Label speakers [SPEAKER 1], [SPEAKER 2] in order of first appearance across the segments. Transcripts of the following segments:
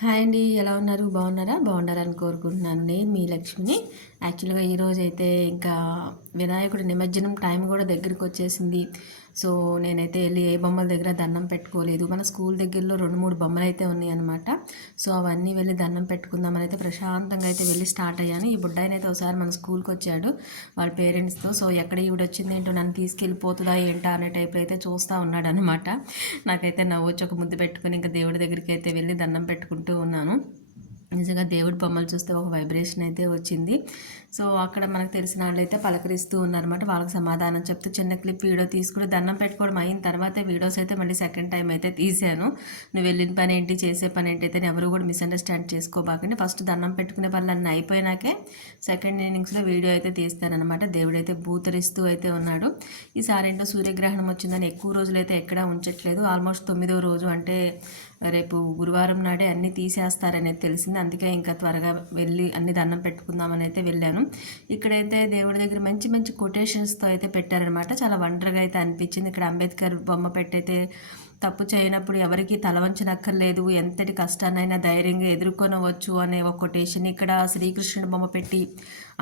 [SPEAKER 1] Hi అండి ఎలా ఉన్నారు? బాగున్నారా? బాగున్నారని కోరుకుంటున్నాను నేను మీ లక్ష్మిని. యాక్చువల్గా ఈరోజు అయితే ఇంకా వినాయకుడి నిమజ్జనం టైం కూడా దగ్గరికి వచ్చేసింది సో నేనైతే వెళ్ళి ఏ బొమ్మల దగ్గర దండం పెట్టుకోలేదు. మన స్కూల్ దగ్గరలో రెండు మూడు బొమ్మలు అయితే ఉన్నాయి అనమాట సో అవన్నీ వెళ్ళి దండం పెట్టుకుందామని అయితే ప్రశాంతంగా అయితే వెళ్ళి స్టార్ట్ అయ్యాను. ఈ బుడ్డాయిన అయితే ఒకసారి మన స్కూల్కి వచ్చాడు. వాళ్ళ పేరెంట్స్తో సో ఎక్కడ ఈవిడ వచ్చింది ఏంటో నన్ను తీసుకెళ్ళిపోతుందా ఏంటా? అనే టైప్లో అయితే చూస్తూ ఉన్నాడు అనమాట నాకైతే నవ్వొచ్చి ఒక ముద్దు పెట్టుకుని ఇంకా దేవుడి దగ్గరికి అయితే వెళ్ళి దండం పెట్టుకుంటూ ఉన్నాను. నిజంగా దేవుడి బొమ్మలు చూస్తే ఒక వైబ్రేషన్ అయితే వచ్చింది. సో అక్కడ మనకు తెలిసిన వాళ్ళు అయితే పలకరిస్తూ ఉన్నారన్నమాట. వాళ్ళకి సమాధానం చెప్తూ చిన్న క్లిప్ వీడియో తీసుకుని దండం పెట్టుకోవడం అయిన తర్వాతే వీడియోస్ అయితే మళ్ళీ సెకండ్ టైం అయితే తీసాను నువ్వు వెళ్ళిన పని ఏంటి చేసే పని ఏంటి అయితే ఎవరు కూడా మిస్అండర్స్టాండ్ చేసుకోబాకండి. ఫస్ట్ దండం పెట్టుకునే పనులు అన్నీ అయిపోయినాకే సెకండ్ ఇన్నింగ్స్లో వీడియో అయితే తీస్తానమాట దేవుడైతే భూతరిస్తూ అయితే ఉన్నాడు. ఈసారి ఏంటో సూర్యగ్రహణం వచ్చిందని ఎక్కువ రోజులు అయితే ఎక్కడా ఉంచట్లేదు. ఆల్మోస్ట్ తొమ్మిదో రోజు అంటే రేపు గురువారం నాడే అన్నీ తీసేస్తారనేది తెలిసింది. అందుకే ఇంకా త్వరగా వెళ్ళి అన్ని దండం పెట్టుకుందామని అయితే వెళ్ళాను. ఇక్కడైతే దేవుడి దగ్గర మంచి మంచి కొటేషన్స్తో అయితే పెట్టారనమాట చాలా వండర్గా అయితే అనిపించింది. ఇక్కడ అంబేద్కర్ బొమ్మ పెట్టయితే తప్పు చేయనప్పుడు ఎవరికి తలవంచనక్కర్లేదు. ఎంతటి కష్టాన్నైనా ధైర్యంగా ఎదుర్కొనవచ్చు అనే ఒక కొటేషన్ ఇక్కడ శ్రీకృష్ణుడు బొమ్మ పెట్టి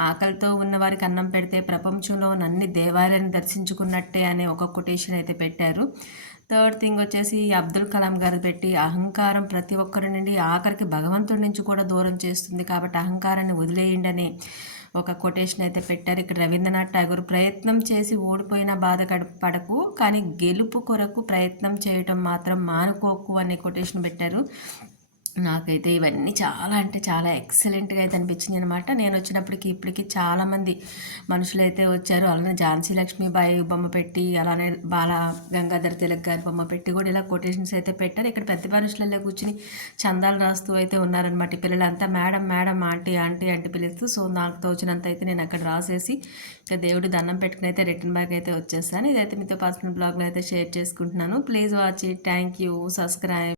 [SPEAKER 1] ఆకలితో ఉన్నవారికి అన్నం పెడితే ప్రపంచంలో అన్ని దేవాలయాన్ని దర్శించుకున్నట్టే అనే ఒక కొటేషన్ అయితే పెట్టారు. థర్డ్ థింగ్ వచ్చేసి అబ్దుల్ కలాం గారు పెట్టి అహంకారం ప్రతి ఒక్కరి నుండి ఆఖరికి భగవంతుడి నుంచి కూడా దూరం చేస్తుంది కాబట్టి అహంకారాన్ని వదిలేయండి అని ఒక కొటేషన్ అయితే పెట్టారు. ఇక్కడ రవీంద్రనాథ్ ఠాగూర్ ప్రయత్నం చేసి ఓడిపోయిన బాధ పడకు కానీ గెలుపు కొరకు ప్రయత్నం చేయటం మాత్రం మానుకోకు అనే కొటేషన్ పెట్టారు. నాకైతే ఇవన్నీ చాలా అంటే చాలా ఎక్సలెంట్గా అయితే అనిపించింది అనమాట నేను వచ్చినప్పటికి ఇప్పటికి చాలామంది మనుషులు అయితే వచ్చారు. అలానే ఝాన్సీ లక్ష్మీబాయి బొమ్మ పెట్టి అలానే బాల గంగాధర్ తిలక్ గారి బొమ్మ పెట్టి కూడా ఇలా కొటేషన్స్ అయితే పెట్టారు. ఇక్కడ పెద్ద మనుషులలో కూర్చుని చందాలు రాస్తూ అయితే ఉన్నారనమాట పిల్లలంతా. Madam madam aunty aunty aunty పిలుస్తూ సో నాకు తోచినంత అయితే నేను అక్కడ రాసేసి ఇంకా దేవుడు దండం పెట్టుకుని అయితే రిటర్న్ బ్యాక్ అయితే వచ్చేసాను. ఇదైతే మీతో పర్సనల్ బ్లాగ్లో అయితే షేర్ చేసుకుంటున్నాను. Please watch it thank you subscribe